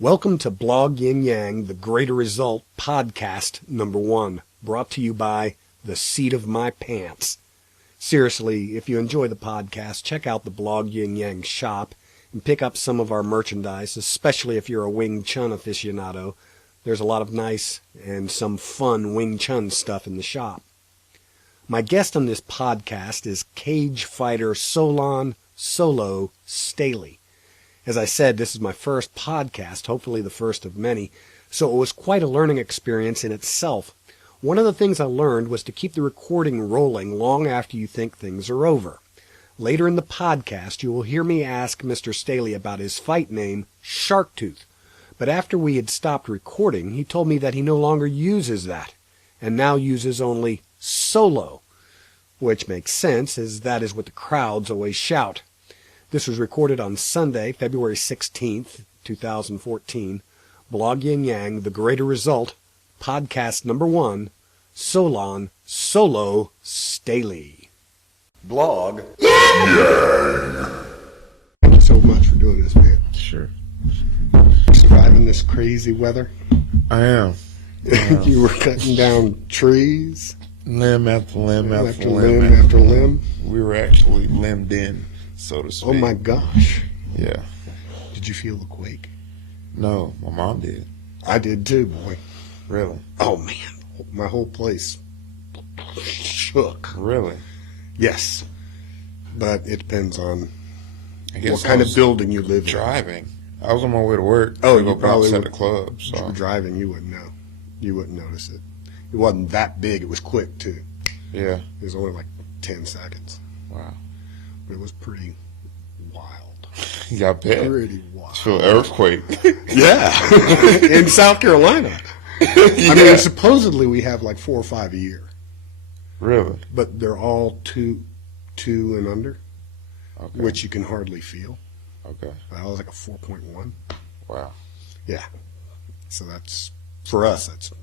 Welcome to Blog Yin Yang, the Greater Result podcast #1, brought to you by The Seat of My Pants. Seriously, if you enjoy the podcast, check out the Blog Yin Yang shop and pick up some of our merchandise, especially if you're a Wing Chun aficionado. There's a lot of nice and some fun Wing Chun stuff in the shop. My guest on this podcast is cage fighter Solon Solo Staley. As I said, this is my first podcast, hopefully the first of many, so it was quite a learning experience in itself. One of the things I learned was to keep the recording rolling long after you think things are over. Later in the podcast, you will hear me ask Mr. Staley about his fight name, Sharktooth. But after we had stopped recording, he told me that he no longer uses that, and now uses only Solo, which makes sense, as that is what the crowds always shout. This was recorded on Sunday, February 16th, 2014. Blog Yin Yang, The Greater Result, podcast #1, Solon Solo Staley. Blog Yang. Thank you so much for doing this, man. Sure. Surviving this crazy weather. I am. You were cutting down trees. Limb after limb after limb after limb. We were actually limbed in, so to speak. Oh my gosh. Yeah. Did you feel the quake? No, my mom did. I did too, boy. Really? Oh man, my whole place shook. Really? Yes. But it depends on I guess what kind of building you live in. Driving. I was on my way to work. Oh, to you go probably bounce at would, the club. If you So. were driving, you wouldn't know. You wouldn't notice it. It wasn't that big. It was quick, too. Yeah. It was only like 10 seconds. Wow. But it was pretty wild. Yeah, I bet. Pretty wild. Feel earthquake. Yeah. In South Carolina. Yeah. I mean, supposedly we have like 4 or 5 a year. Really? But they're all two and under, Okay. which you can hardly feel. Okay. That was like a 4.1. Wow. Yeah. So that's, for us, that's a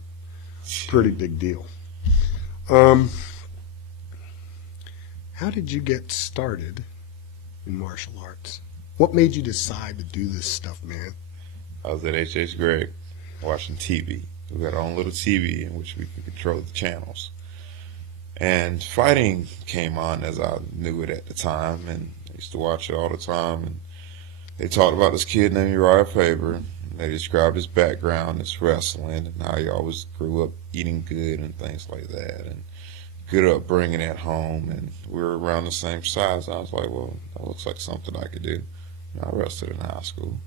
pretty big deal. How did you get started in martial arts? What made you decide to do this stuff, man? I was at H.H. Gregg watching TV. We had our own little TV in which we could control the channels. And fighting came on as I knew it at the time, and I used to watch it all the time. And they talked about this kid named Uriah Faber. They described his background as wrestling and how he always grew up eating good and things like that, and good upbringing at home. And we were around the same size. I was like, well, that looks like something I could do. And I wrestled in high school.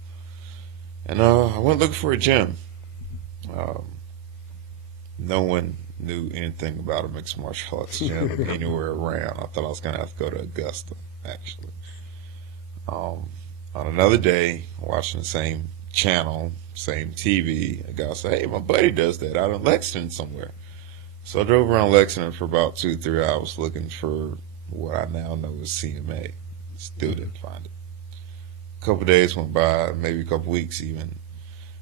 And I went looking for a gym. No one knew anything about a mixed martial arts gym anywhere around. I thought I was going to have to go to Augusta, actually. On another day, watching the same channel, same TV, a guy said, hey, my buddy does that out in Lexington somewhere. So I drove around Lexington for about 2-3 hours looking for what I now know is CMA. Still didn't find it. A couple days went by, maybe a couple weeks even,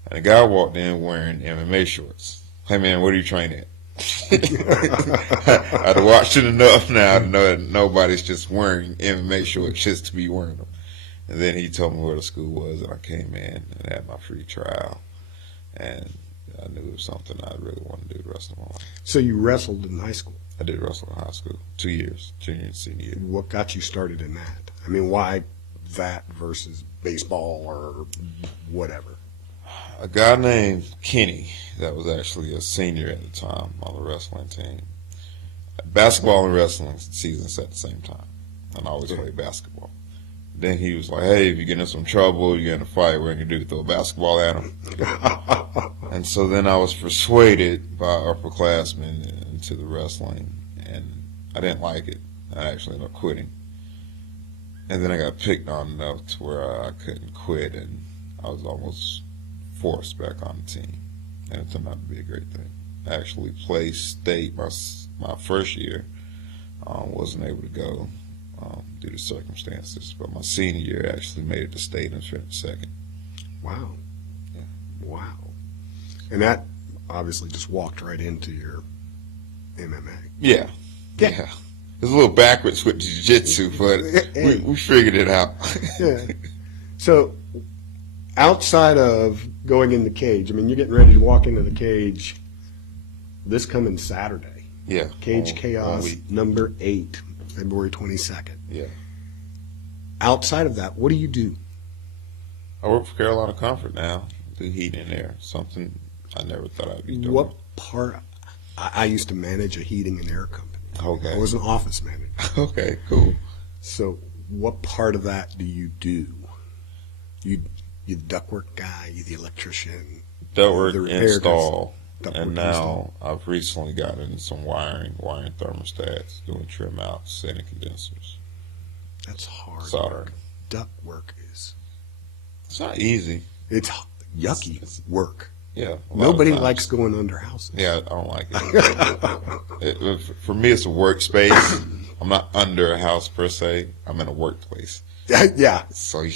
and a guy walked in wearing MMA shorts. Hey man, what are you training at? I'd watched it enough now to know that nobody's just wearing MMA shorts just to be wearing them. And then he told me where the school was, and I came in and had my free trial. And I knew it was something I really wanted to do the rest of my life. So you wrestled in high school. I did wrestle in high school, 2 years, junior and senior year. What got you started in that? I mean, why that versus baseball or whatever? A guy named Kenny, that was actually a senior at the time on the wrestling team. Basketball and wrestling seasons at the same time, and I always played basketball. Then he was like, hey, if you get in some trouble, you get in a fight, what are you going to do, throw a basketball at him? And so then I was persuaded by upperclassmen into the wrestling, and I didn't like it. I actually ended up quitting. And then I got picked on enough to where I couldn't quit, and I was almost forced back on the team. And it turned out to be a great thing. I actually placed state my first year. Wasn't able to go due to circumstances, but my senior year actually made it to state and finished second. Wow. Yeah. Wow. And that obviously just walked right into your MMA. Yeah. It was a little backwards with jiu-jitsu, but we figured it out. Yeah. So outside of going in the cage. I mean, you're getting ready to walk into the cage this coming Saturday. Yeah. Cage 1 Chaos week. number 8, February 22nd. Yeah. Outside of that, what do you do? I work for Carolina Comfort now. Do heating and air. Something I never thought I'd be doing. What part? I used to manage a heating and air company. Okay. I was an office manager. Okay, cool. So what part of that do you do? You the ductwork guy, you the electrician, Ductwork the repair install. guys, ductwork And now install. I've recently gotten into some wiring thermostats, doing trim outs, setting condensers, That's hard soldering. work. Ductwork is It's not easy. it's yucky work. Yeah. a lot of Nobody times. likes going under houses. Yeah, I don't like it. For me, it's a workspace. I'm not under a house per se. I'm in a workplace. Yeah. So you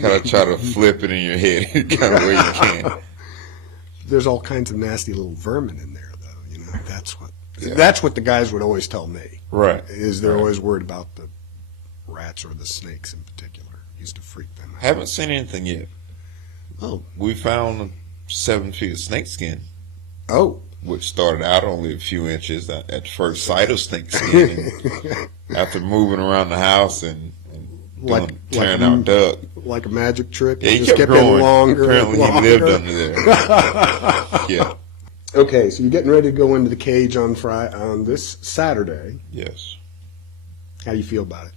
kind of try to flip it in your head kind of way you can. There's all kinds of nasty little vermin in there, though. You know, that's what the guys would always tell me. Right. Is they're Right. always worried about the rats or the snakes in particular. Used to freak them out. Haven't seen anything yet. Oh. We found 7 feet of snake skin, Oh. which started out only a few inches at first sight of snake skin. And after moving around the house and tearing out Doug. Like a magic trick. Yeah, It he just kept getting growing. longer. Apparently and he lived longer. under there. Yeah. Okay, so you're getting ready to go into the cage on this Saturday. Yes. How do you feel about it?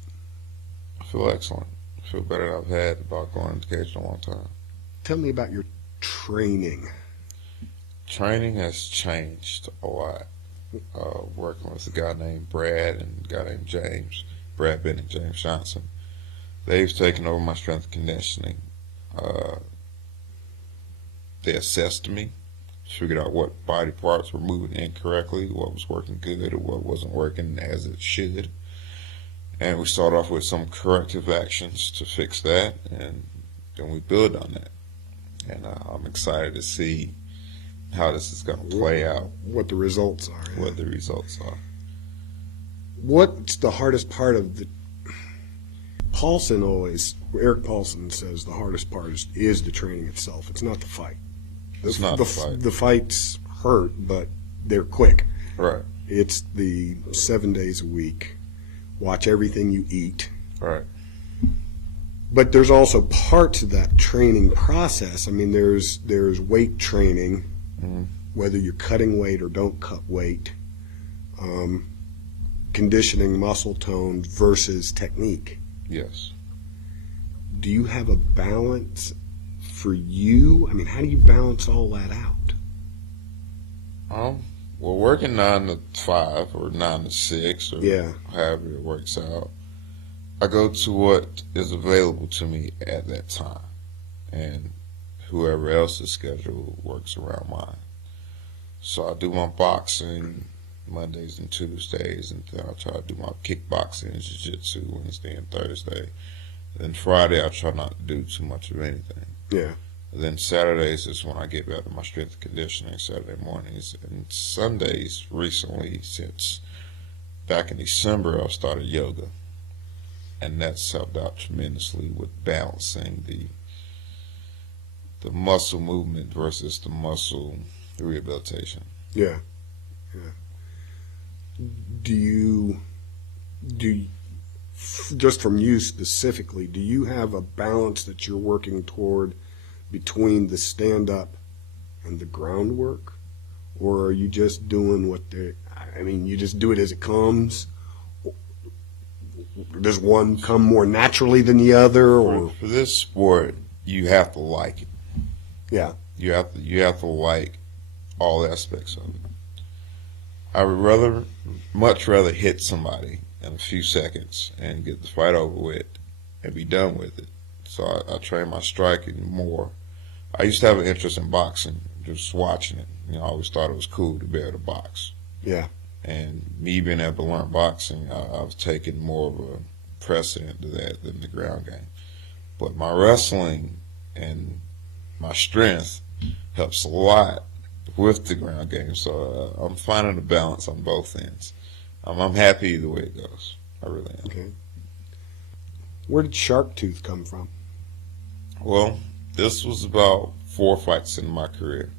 I feel excellent. I feel better than I've had about going to the cage in a long time. Tell me about your training. Training has changed a lot. Working with a guy named Brad and a guy named James, Brad Bennett, James Johnson. They've taken over my strength and conditioning. They assessed me, figured out what body parts were moving incorrectly, what was working good, or what wasn't working as it should. And we start off with some corrective actions to fix that, and then we build on that. And I'm excited to see how this is going to play out, What the results are. Yeah. what the results are. What's the hardest part of the Eric Paulson says the hardest part is the training itself. It's not the fight. It's not the fight. The fights hurt, but they're quick. Right, It's the 7 days a week. Watch everything you eat. right. But there's also parts of that training process. I mean, there's weight training, Mhm. whether you're cutting weight or don't cut weight, conditioning muscle tone versus technique. Yes. Do you have a balance for you? I mean, how do you balance all that out? We're working 9 to 5 or 9 to 6 or Yeah. however it works out. I go to what is available to me at that time, and whoever else's schedule works around mine. So I do my boxing Mondays and Tuesdays, and then I try to do my kickboxing and jiu-jitsu Wednesday and Thursday. Then Friday I try not to do too much of anything. Yeah. Then Saturdays is when I get back to my strength and conditioning, Saturday mornings. And Sundays recently, since back in December, I've started yoga. And that's helped out tremendously with balancing the muscle movement versus the muscle rehabilitation. Yeah. Do you, just from you specifically, do you have a balance that you're working toward between the stand-up and the groundwork? Or are you just doing you just do it as it comes? Does one come more naturally than the other? Or For this sport, you have to like it. yeah. You have to like all aspects of it. I would much rather hit somebody in a few seconds and get the fight over with and be done with it. So I train my striking more. I used to have an interest in boxing, just watching it. I always thought it was cool to be able to box. Yeah. And me being able to learn boxing, I've taken more of a precedent to that than the ground game. But my wrestling and my strength helps a lot with the ground game. So I'm finding a balance on both ends. I'm happy either way it goes. I really am. Okay. Where did Shark Tooth come from? Well, this was about 4 fights in my career.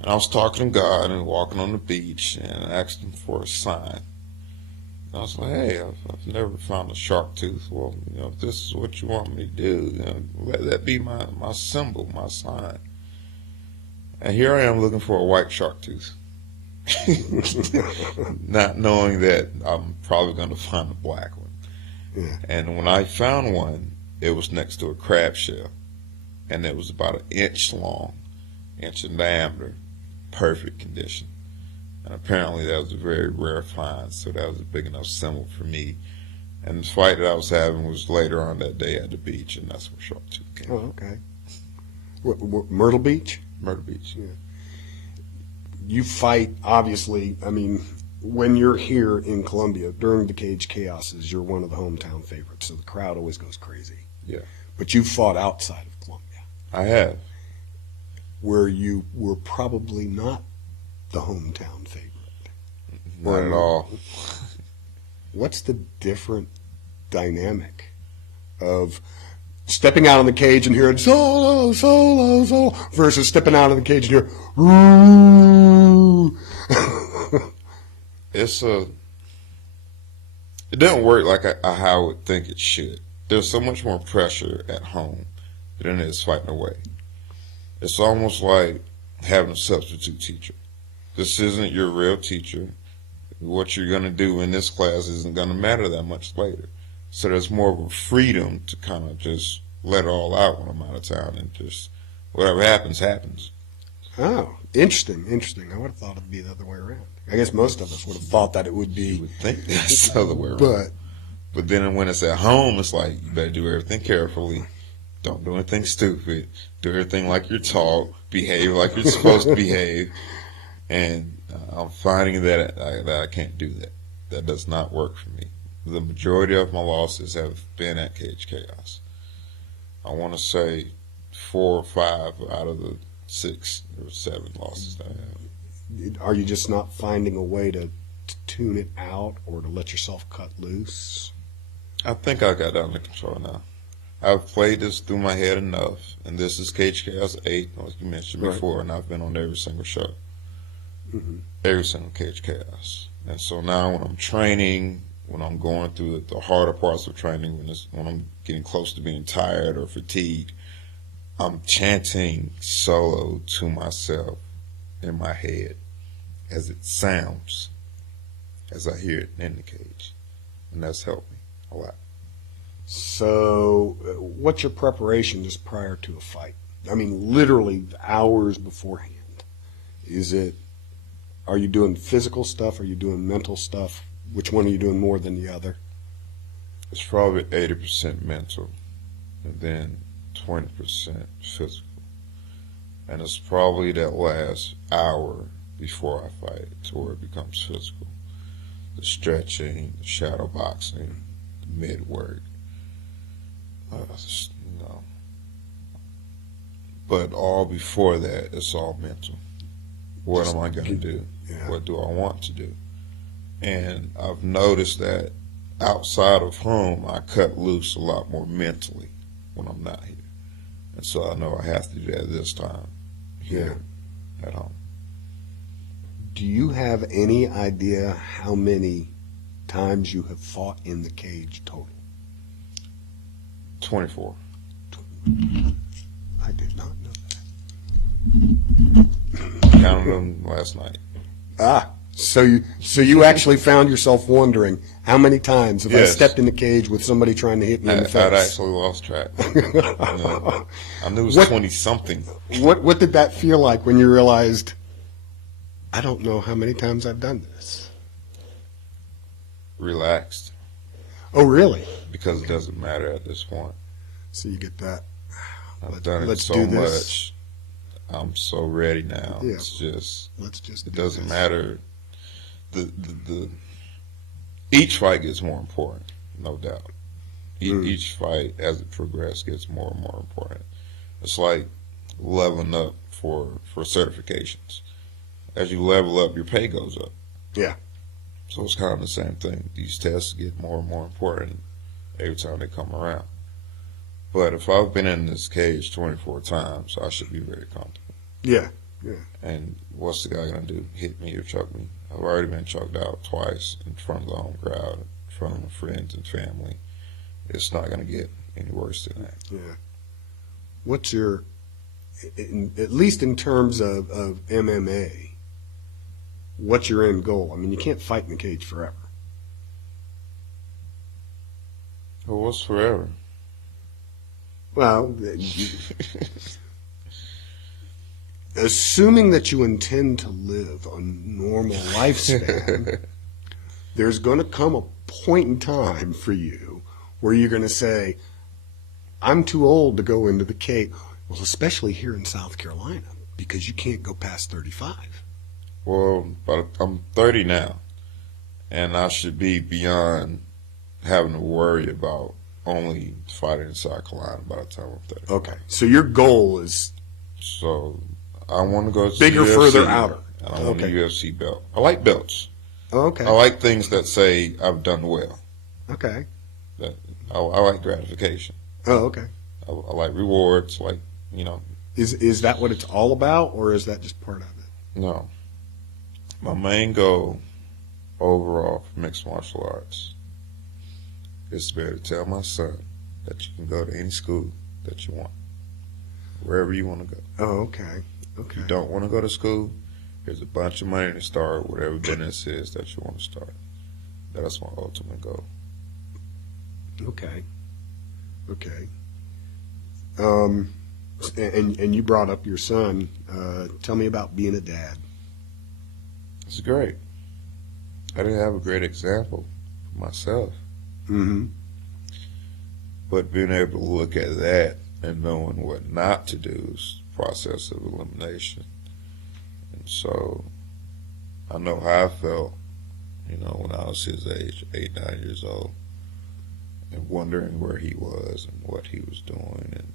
And I was talking to God and walking on the beach, and I asked him for a sign. I was like, hey, I've never found a shark tooth. Well, if this is what you want me to do, let that be my symbol, my sign. And here I am looking for a white shark tooth. Not knowing that I'm probably going to find a black one. Yeah. And when I found one, it was next to a crab shell. And it was about 1 inch long, inch in diameter, perfect condition. And apparently that was a very rare find, so that was a big enough symbol for me. And the fight that I was having was later on that day at the beach, and that's where shark tooth came. Oh, okay. Myrtle Beach? Myrtle Beach. Yeah. You fight, obviously, I mean, when you're here in Columbia during the Cage Chaoses, you're one of the hometown favorites, so the crowd always goes crazy. Yeah. But you fought outside of Columbia. I have. Where you were probably not the hometown favorite. Not at all. What's the different dynamic of stepping out on the cage and hearing solo, solo, solo, versus stepping out of the cage and hearing roo? It doesn't work like how I would think it should. There's so much more pressure at home than it is fighting away. It's almost like having a substitute teacher. This isn't your real teacher. What you're going to do in this class isn't going to matter that much later. So there's more of a freedom to kind of just let it all out when I'm out of town, and just whatever happens, happens. Oh, interesting. I would have thought it'd be the other way around. I guess most of us would have thought that it would be. You would think that's the other way around. But then when it's at home, it's like you better do everything carefully. Don't do anything stupid. Do everything like you're taught. Behave like you're supposed to behave. And I'm finding that I can't do that. That does not work for me. The majority of my losses have been at Cage Chaos. I want to say 4 or 5 out of the 6 or 7 losses that I have. Are you just not finding a way to tune it out or to let yourself cut loose? I think I got that under control now. I've played this through my head enough, and this is Cage Chaos 8, like you mentioned before, and I've been on every single show. Mm-hmm. Every single Cage Chaos. And so now when I'm training, when I'm going through the harder parts of training, when I'm getting close to being tired or fatigued, I'm chanting solo to myself in my head as it sounds, as I hear it in the cage. And that's helped me a lot. So what's your preparation just prior to a fight? I mean, literally hours beforehand. Are you doing physical stuff? Are you doing mental stuff? Which one are you doing more than the other? It's probably 80% mental and then 20% physical. And it's probably that last hour before I fight to where it becomes physical. The stretching, the shadow boxing, the mid work. But all before that, it's all mental. What am I going to do? Yeah. What do I want to do? And I've noticed that outside of home, I cut loose a lot more mentally when I'm not here. And so I know I have to do that this time here at home. Do you have any idea how many times you have fought in the cage total? 24. I did not know that. Counted them last night. So you actually found yourself wondering how many times have I Yes. stepped in the cage with somebody trying to hit me in the face? I'd actually lost track. I knew it was 20-something. What did that feel like when you realized, I don't know how many times I've done this? Relaxed. Oh, really? Because it doesn't matter at this point. So you get that. I've done it let's so do this. much. I'm so ready now. Yeah. It's just, Let's just it do doesn't this. matter. Each fight gets more important, no doubt. Each fight, as it progresses, gets more and more important. It's like leveling up for certifications. As you level up, your pay goes up. Yeah. So it's kind of the same thing. These tests get more and more important every time they come around. But if I've been in this cage 24 times, I should be very comfortable. Yeah. And what's the guy going to do? Hit me or choke me? I've already been choked out twice in front of the home crowd, in front of my friends and family. It's not going to get any worse than that. Yeah. What's your, at least in terms of MMA, what's your end goal? I mean, you can't fight in the cage forever. Well, what's forever? Well, assuming that you intend to live a normal lifespan, there's going to come a point in time for you where you're going to say, I'm too old to go into the cage. Well, especially here in South Carolina, because you can't go past 35. Well, but I'm 30 now, and I should be beyond having to worry about only fighting in South Carolina by the time I'm 30. Okay, so your goal is So I want to go to bigger, UFC, further, outer. And I want a UFC belt. I like belts. Okay. I like things that say I've done well. Okay. That I like gratification. Oh, okay. I like rewards. Like, you know. Is that what it's all about, or is that just part of it? No. My main goal overall for mixed martial arts is to be able to tell my son that you can go to any school that you want, wherever you want to go. Oh, okay. Okay. If you don't want to go to school, here's a bunch of money to start whatever business is that you want to start. That's my ultimate goal. Okay. Okay. And you brought up your son. Tell me about being a dad. It's great. I didn't have a great example for myself. Mm-hmm. But being able to look at that and knowing what not to do is the process of elimination. And so I know how I felt, you know, when I was his age, 8, 9 years old, and wondering where he was and what he was doing. And,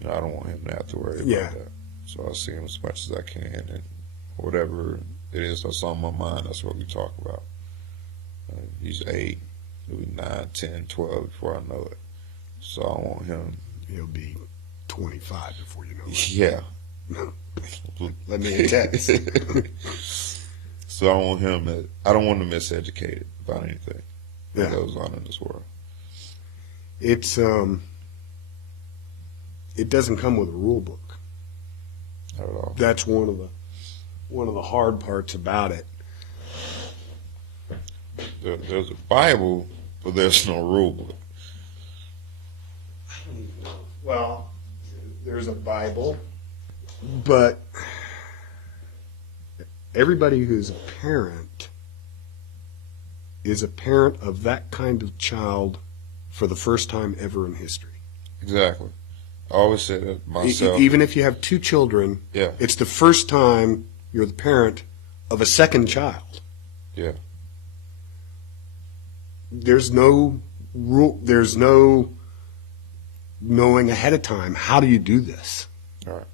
you know, I don't want him to have to worry about that. So I see him as much as I can, and whatever it is that's on my mind, that's what we talk about. He's 8, he'll be 9, 10, 12 before I know it. So I want him. He'll be 25 before you know it. Yeah. Let me attest. So I want him to, I don't want him miseducated about anything that goes on in this world. It's it doesn't come with a rule book. Not at all. That's one of the hard parts about it. There's a Bible, but there's no rule book. I don't even know. Well, there's a Bible, but everybody who's a parent is a parent of that kind of child for the first time ever in history. Exactly. I always say that myself. Even if you have 2 children, Yeah. it's the first time you're the parent of a second child. Yeah. There's no rule. There's no knowing ahead of time. How do you do this? All right.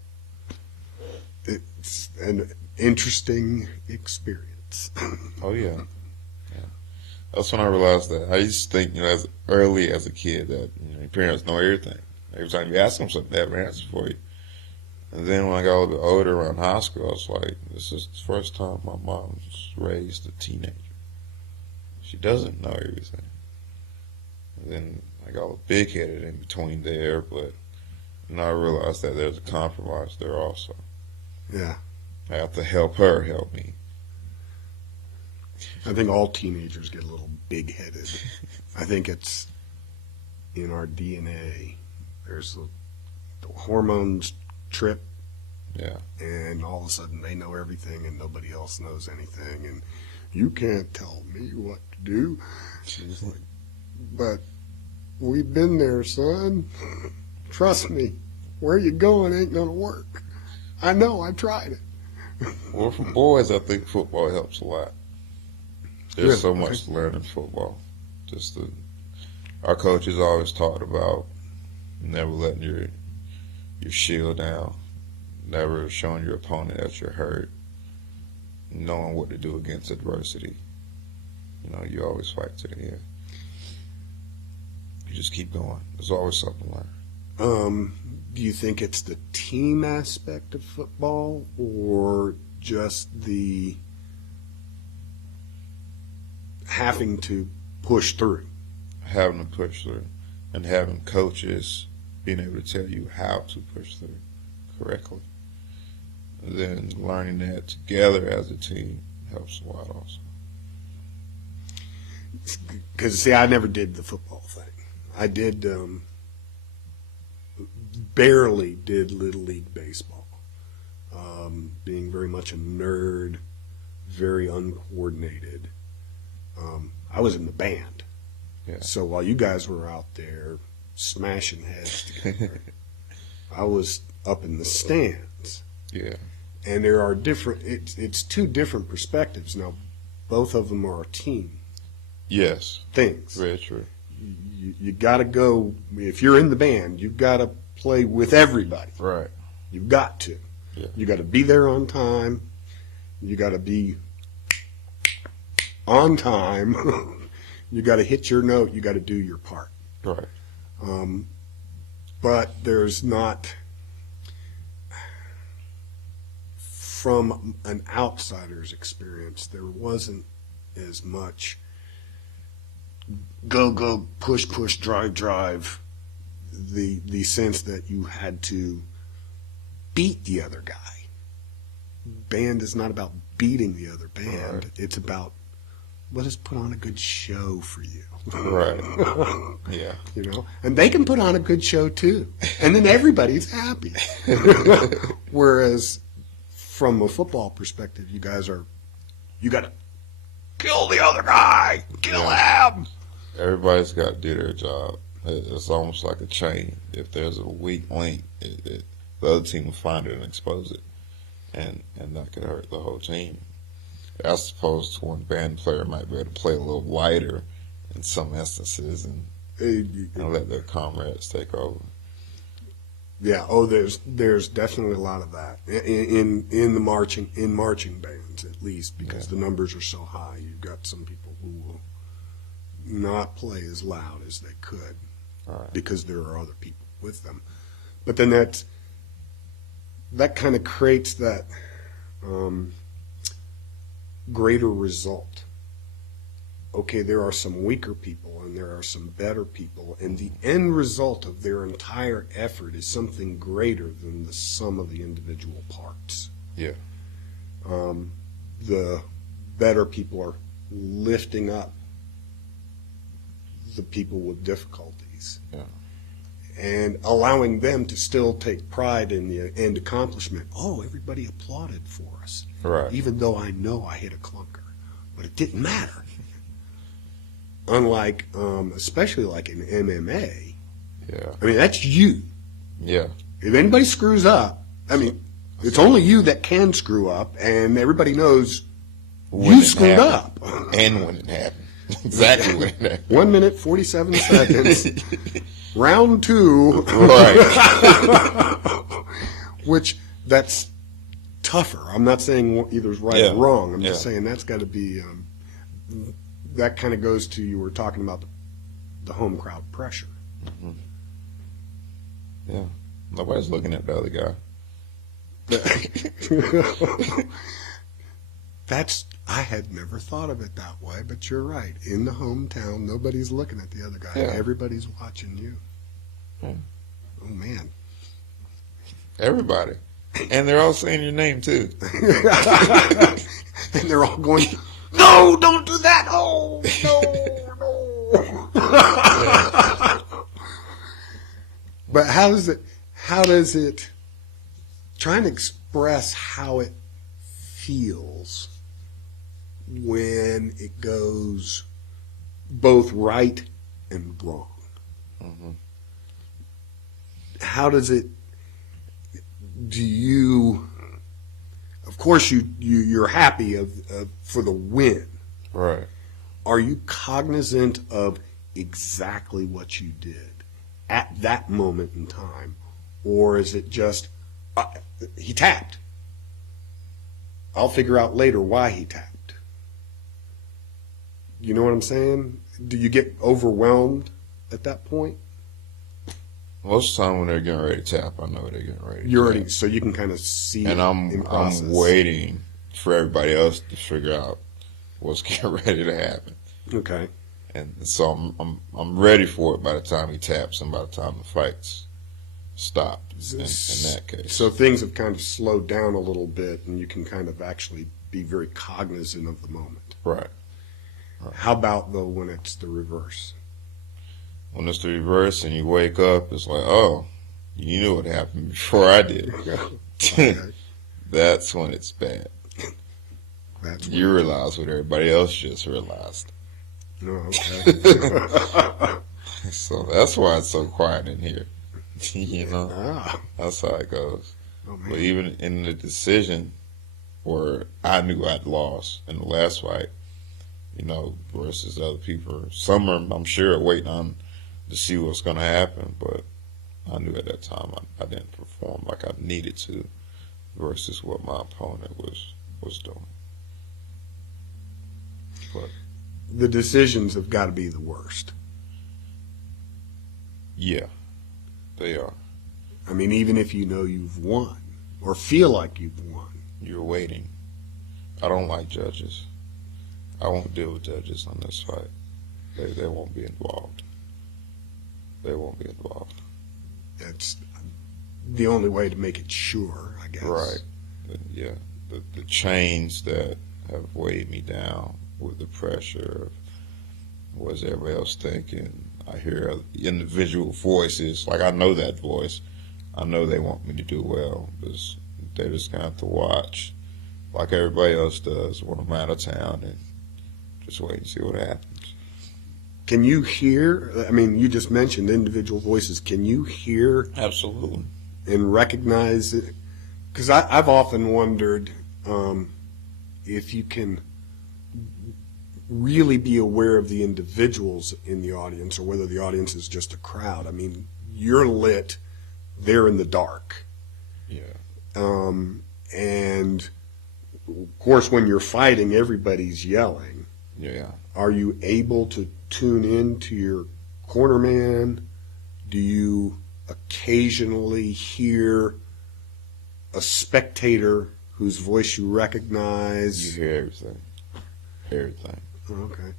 It's an interesting experience. Oh, yeah. That's when I realized that. I used to think, you know, as early as a kid that, you know, your parents know everything. Every time you ask them something, they have an answer for you. And then when I got a little bit older around high school, I was like, this is the first time my mom's raised a teenager. She doesn't know everything. And then I got a little big-headed in between there, but you know, I realized that there's a compromise there also. Yeah. I have to help her help me. I think all teenagers get a little big-headed. I think it's in our DNA. There's the hormones trip. Yeah. And all of a sudden they know everything and nobody else knows anything. And you can't tell me what to do. It's like, but we've been there, son. Trust me. Where you going ain't going to work. I know. I tried it. Well, for boys, I think football helps a lot. There's Really? so much to learn in football. Our coaches always talked about never letting your shield down, never showing your opponent that you're hurt, knowing what to do against adversity. You know, you always fight to the end. You just keep going. There's always something to learn. Do you think it's the team aspect of football or just the having to push through? Having to push through and having coaches being able to tell you how to push through correctly. And then learning that together as a team helps a lot also. Because, see, I never did the football thing. I did, barely did Little League baseball. Being very much a nerd, very uncoordinated. I was in the band. Yeah. So while you guys were out there smashing heads together, I was up in the stands. Yeah. And there are different, it's two different perspectives. Now, both of them are team Yes. things. Very true. You got to go, if you're in the band, you've got to play with everybody. Right. You've got to. Yeah. You got to be there on time. You got to be on time. You got to hit your note. You got to do your part. Right. But there's not, from an outsider's experience, there wasn't as much go, push, drive, the sense that you had to beat the other guy. Band is not about beating the other band. Right. It's about, let us put on a good show for you. Right. Yeah. You know, and they can put on a good show too, and then everybody's happy. Whereas, from a football perspective, you got to kill the other guy, kill him. Everybody's got to do their job. It's almost like a chain. If there's a weak link, the other team will find it and expose it, and that could hurt the whole team. As opposed to one band player might be able to play a little lighter in some instances and let their comrades take over. Yeah. Oh, there's definitely a lot of that in the marching bands, at least, because the numbers are so high. You've got some people who will not play as loud as they could because there are other people with them. But then that kind of creates that greater result. Okay, there are some weaker people and there are some better people, and the end result of their entire effort is something greater than the sum of the individual parts. Yeah. The better people are lifting up the people with difficulties. Yeah. And allowing them to still take pride in the end accomplishment. Oh, everybody applauded for us. Right. Even though I know I hit a clunker. But it didn't matter. Unlike, especially like in MMA, Yeah. I mean, that's you. Yeah. If anybody screws up, I mean, it's only you that can screw up, and everybody knows you screwed up. And when it happened. Exactly when it happened. 1 minute, 47 seconds. Round 2. Right. Which, that's tougher. I'm not saying either's right or wrong. I'm just saying that's got to be, that kind of goes to, you were talking about the home crowd pressure. Mm-hmm. Yeah. Nobody's looking at the other guy. I had never thought of it that way, but you're right. In the hometown, nobody's looking at the other guy. Yeah. Everybody's watching you. Yeah. Oh, man. Everybody. And they're all saying your name, too. And they're all going, no, don't do that. Oh, no. But how does it, try and express how it feels when it goes both right and wrong. Mm-hmm. How does it, do you, of course you're happy for the win. Right. Are you cognizant of exactly what you did at that moment in time? Or is it just, he tapped. I'll figure out later why he tapped. You know what I'm saying? Do you get overwhelmed at that point? Most of the time when they're getting ready to tap, I know they're getting ready to You're tap. already, so you can kind of see And in process. I'm waiting for everybody else to figure out what's getting ready to happen. Okay. And so I'm ready for it by the time he taps and by the time the fight's stopped in that case. So things have kind of slowed down a little bit, and you can kind of actually be very cognizant of the moment. Right. How about, though, when it's the reverse? When it's the reverse and you wake up, it's like, oh, you knew what happened before I did. Okay. That's when it's bad. That's You realize what everybody else just realized. No, okay. So that's why it's so quiet in here. You know, Ah. that's how it goes. Oh, man. But even in the decision where I knew I'd lost in the last fight, you know, versus other people, some are, I'm sure, waiting on to see what's going to happen. But I knew at that time I didn't perform like I needed to versus what my opponent was doing. But The decisions have got to be the worst. yeah, they are. I mean, even if you know you've won or feel like you've won. You're waiting. I don't like judges. I won't deal with judges on this fight. They won't be involved. They won't be involved. That's the only way to make it sure, I guess. Right. Yeah. The chains that have weighed me down with the pressure of what's everybody else thinking. I hear individual voices. Like, I know that voice. I know they want me to do well. Because they're just going to have to watch like everybody else does when I'm out of town and just wait and see what happens. Can you hear, I mean, you just mentioned individual voices. Can you hear Absolutely. and recognize it? Because I've often wondered if you can really be aware of the individuals in the audience or whether the audience is just a crowd. I mean, you're lit, they're in the dark. Yeah. And, of course, when you're fighting, everybody's yelling. Yeah. Are you able to tune in to your corner man? Do you occasionally hear a spectator whose voice you recognize? You hear everything. Everything. Oh, okay.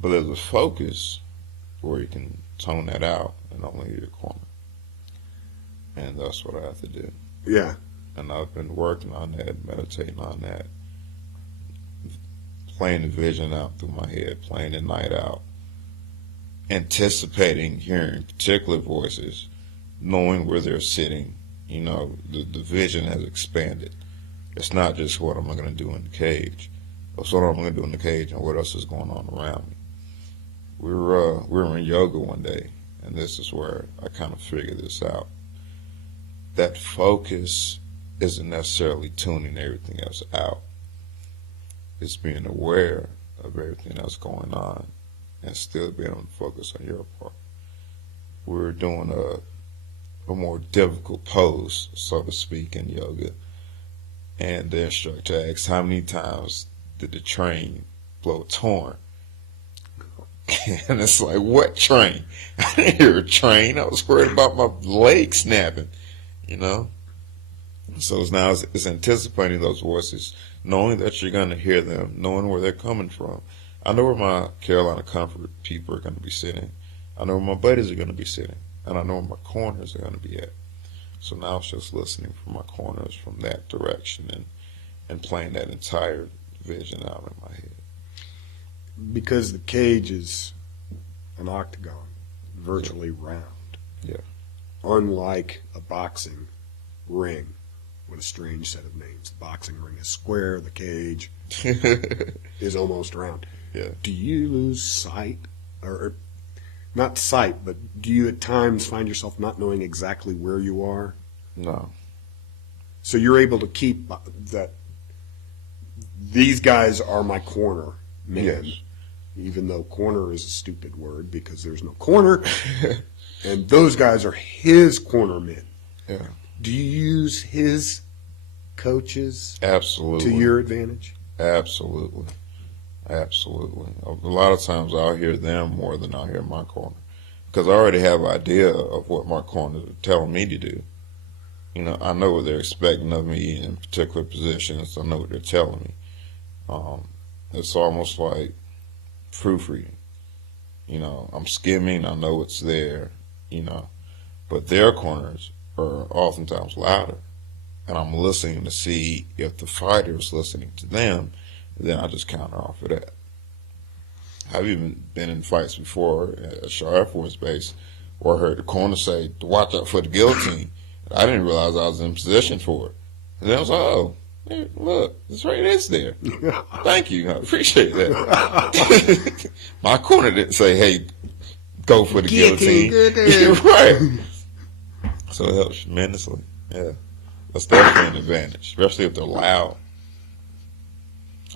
But there's a focus where you can tone that out and only hear your corner. And that's what I have to do. Yeah. And I've been working on that, meditating on that, playing the vision out through my head, playing the night out, anticipating hearing particular voices, knowing where they're sitting. You know, the vision has expanded. It's not just what am I going to do in the cage. It's what I'm going to do in the cage and what else is going on around me. We were in yoga one day, and this is where I kind of figured this out. That focus isn't necessarily tuning everything else out. It's being aware of everything that's going on and still being able to focus on your part. We were doing a more difficult pose, so to speak, in yoga. And the instructor asked, how many times did the train blow its horn? And it's like, what train? I didn't hear a train. I was worried about my leg snapping, you know? So it's anticipating those voices, knowing that you're going to hear them, knowing where they're coming from. I know where my Carolina Comfort people are going to be sitting. I know where my buddies are going to be sitting. And I know where my corners are going to be at. So now it's just listening for my corners from that direction and playing that entire vision out in my head. Because the cage is an octagon, virtually round. Yeah. Unlike a boxing ring with a strange set of names. The boxing ring is square, the cage is almost round. Yeah. Do you lose sight, or not sight, but do you at times find yourself not knowing exactly where you are? No. So you're able to keep that these guys are my corner men. Yes. Even though corner is a stupid word because there's no corner. And those guys are his corner men. Yeah. Do you use his coaches Absolutely. to your advantage? Absolutely. Absolutely. A lot of times I'll hear them more than I'll hear my corner, because I already have an idea of what my corners are telling me to do. You know, I know what they're expecting of me in particular positions. I know what they're telling me. It's almost like proofreading. You know, I'm skimming. I know it's there. You know, but their corners are oftentimes louder, and I'm listening to see if the fighter is listening to them. And then I just counter off of that. I've even been in fights before at Shaw Air Force Base where I heard the corner say, to watch out for the guillotine. I didn't realize I was in position for it. And then I was like, oh, hey, look, it's there. Thank you. I appreciate that. My corner didn't say, hey, go for the guillotine. Right. So it helps tremendously. Yeah. That's definitely an advantage, especially if they're loud.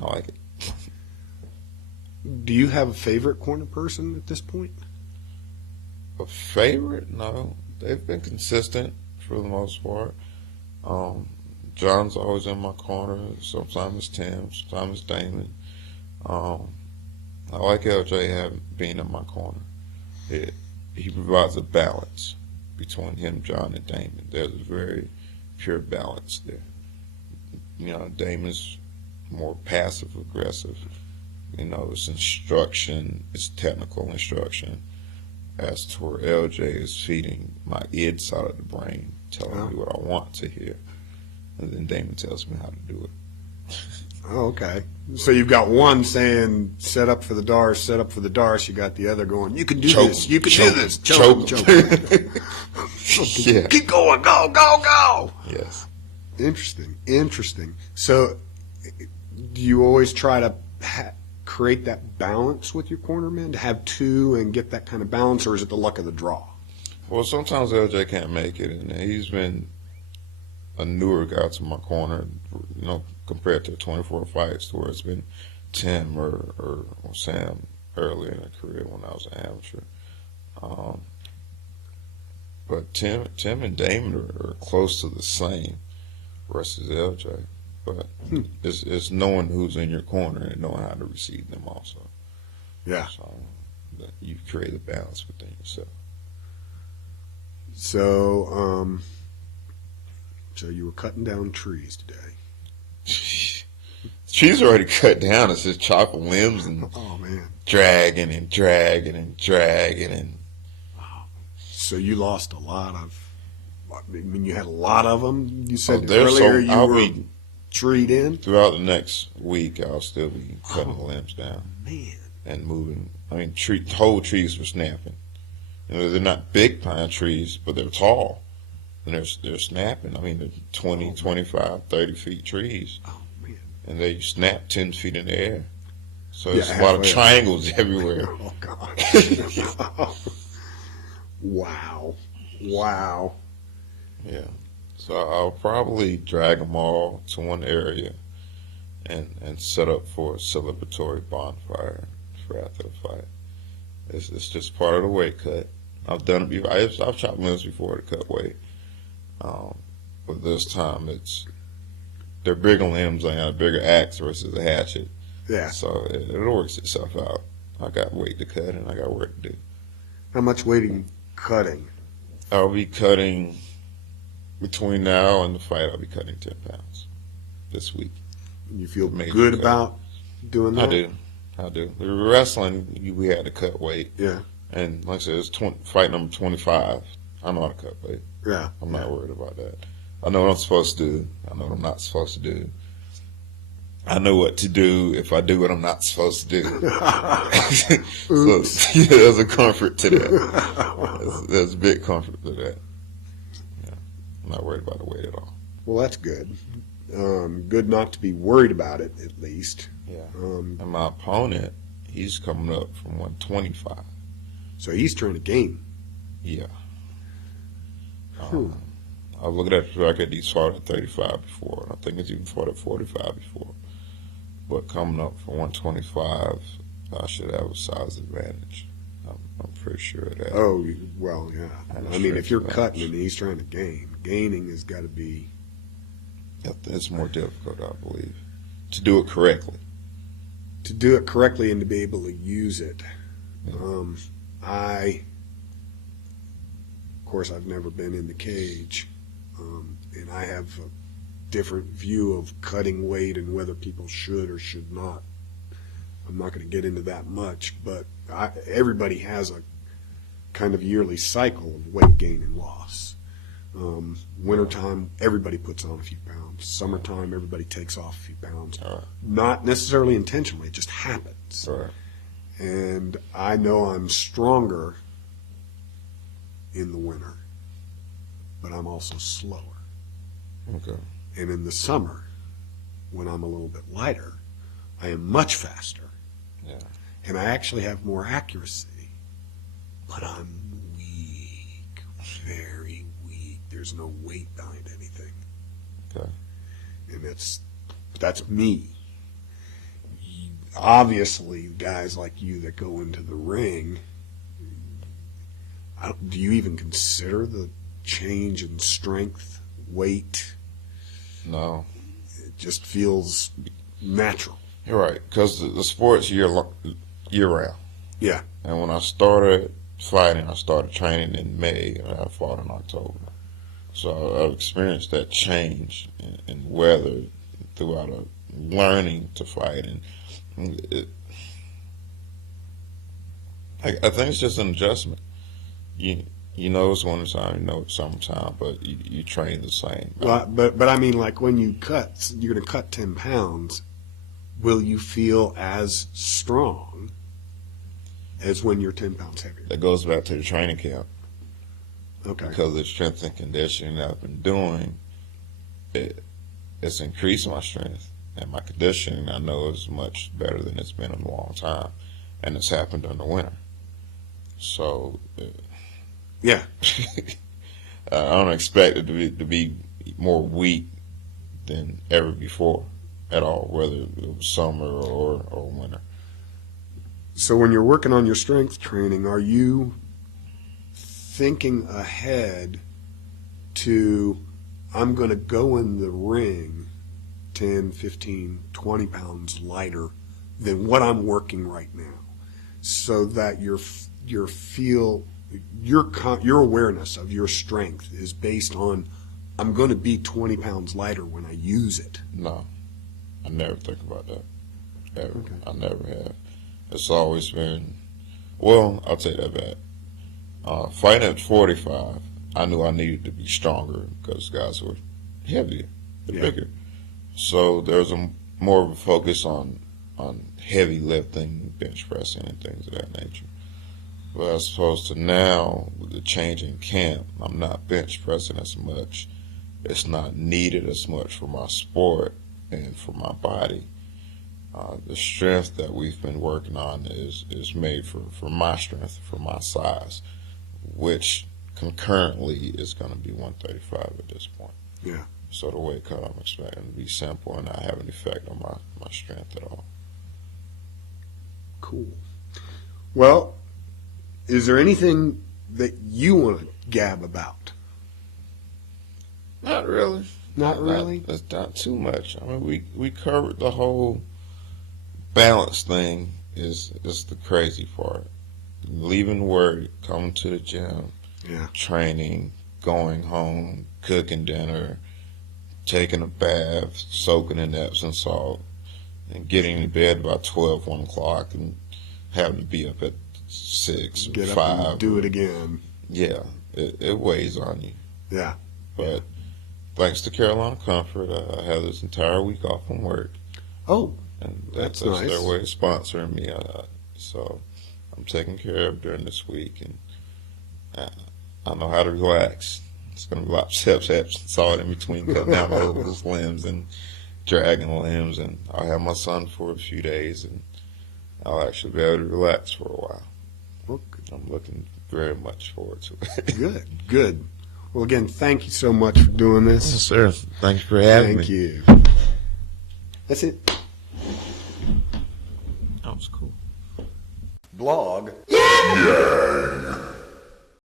I like it. Do you have a favorite corner person at this point? A favorite? No. They've been consistent for the most part. John's always in my corner. Sometimes it's Tim. Sometimes it's Damon. I like LJ being in my corner. He provides a balance between him, John, and Damon. There's a very pure balance there. You know, Damon's more passive aggressive. You know, it's instruction, it's technical instruction. As to where LJ is feeding my id side of the brain, telling me what I want to hear. And then Damon tells me how to do it. Oh, okay. So you've got one saying, set up for the Darce, set up for the Darce. You got the other going, you can do this, you can do this. Choke. Yeah. Keep going, go, go, go. Yes. Interesting. So do you always try to create that balance with your cornermen, to have two and get that kind of balance, or is it the luck of the draw? Well, sometimes LJ can't make it, and he's been a newer guy to my corner, you know, compared to 24 fights, to where it's been Tim or Sam earlier in their career when I was an amateur. But Tim and Damon are close to the same versus LJ. But it's knowing who's in your corner and knowing how to receive them also. Yeah. So you create a balance within yourself. So, so you were cutting down trees today. Trees are already cut down. It's just chopping limbs and dragging and dragging and dragging and. Wow. So you lost a lot of. I mean, you had a lot of them. You said earlier so you were treed in. Throughout the next week, I'll still be cutting the limbs down. Man. And moving. I mean, whole trees were snapping. You know, they're not big pine trees, but they're tall. And they're snapping. I mean, they're 20, 25, 30 feet trees. Oh, man. And they snap 10 feet in the air. So there's a lot of triangles everywhere. Oh, God. Wow. Yeah. So I'll probably drag them all to one area and set up for a celebratory bonfire for after the fight. It's just part of the weight cut. I've done it before. I've chopped limbs before to cut weight. But this time they're bigger limbs. I got a bigger axe versus a hatchet. Yeah. So it works itself out. I got weight to cut and I got work to do. How much weight are you cutting? I'll be cutting, between now and the fight, I'll be cutting 10 pounds this week. You feel good about doing that? I do. The wrestling, we had to cut weight. Yeah. And like I said, it's fight number 25. I know how to cut weight. Yeah. I'm not worried about that. I know what I'm supposed to do. I know what I'm not supposed to do. I know what to do if I do what I'm not supposed to do. So, yeah, there's a comfort to that. There's a big comfort to that. Yeah. I'm not worried about the weight at all. Well, that's good. Good not to be worried about it, at least. Yeah. And my opponent, he's coming up from 125. So he's trying to gain. Yeah. I was looking at the record, he's fought at 35 before, and I think he's even fought at 45 before. But coming up from 125, I should have a size advantage. I'm pretty sure of that. Oh, well, yeah. I mean, if you're cutting and he's trying to gain, gaining has got to be... It's more difficult, I believe, to do it correctly. to do it correctly and to be able to use it. Of course, I've never been in the cage, and I have a different view of cutting weight and whether people should or should not. I'm not going to get into that much, but everybody has a kind of yearly cycle of weight gain and loss. Wintertime, everybody puts on a few pounds. Summertime, everybody takes off a few pounds. Not necessarily intentionally, it just happens. And I know I'm stronger in the winter, but I'm also slower. Okay. And in the summer, when I'm a little bit lighter, I am much faster. Yeah. And I actually have more accuracy, but I'm weak, very weak. There's no weight behind anything. Okay. And that's me. Obviously, guys like you that go into the ring, do you even consider the change in strength, weight? No. It just feels natural. You're right, because the sport's year round. Yeah. And when I started fighting, I started training in May, and I fought in October. So I've experienced that change in weather throughout learning to fight. And I think it's just an adjustment. You know it's wintertime, you know it's summertime, but you train the same. Well, but I mean, like when you're going to cut 10 pounds, will you feel as strong as when you're 10 pounds heavier? That goes back to the training camp. Okay. Because of the strength and conditioning that I've been doing, it's increased my strength. And my conditioning, I know, is much better than it's been in a long time. And it's happened during the winter. So, yeah. I don't expect it to be more weak than ever before at all, whether it was summer or winter. So when you're working on your strength training, are you thinking ahead to, I'm going to go in the ring 10, 15, 20 pounds lighter than what I'm working right now, so that your awareness of your strength is based on, I'm going to be 20 pounds lighter when I use it? No, I never think about that. Ever. Okay. I never have. It's always been, well, I'll take that back. Fighting at 45, I knew I needed to be stronger because guys were heavier, bigger. So there's more of a focus on heavy lifting, bench pressing, and things of that nature. But as opposed to now, with the change in camp, I'm not bench pressing as much. It's not needed as much for my sport and for my body. The strength that we've been working on is made for my strength, for my size, which concurrently is going to be 135 at this point. Yeah. So the weight cut I'm expecting to be simple and not have an effect on my strength at all. Cool. Well, is there anything that you want to gab about? Not really. Not really? It's not too much. I mean, we covered the whole balance thing is the crazy part. Leaving work, coming to the gym, training, going home, cooking dinner, taking a bath, soaking in Epsom salt, and getting to bed by 12, 1 o'clock, and having to be up at 6, Get 5. up and do it again. Yeah, it weighs on you. Yeah. But thanks to Carolina Comfort, I have this entire week off from work. Oh, and that's their nice. way of sponsoring me. So I'm taken care of during this week, and I know how to relax. It's going to be lots of steps and salt in between cutting down all those limbs and dragging limbs, and I'll have my son for a few days, and I'll actually be able to relax for a while. Well, I'm looking very much forward to it. Good. Well, again, thank you so much for doing this. Yes, sir. Thanks for having me. Thank you. That's it. That was cool. Blog. Yeah.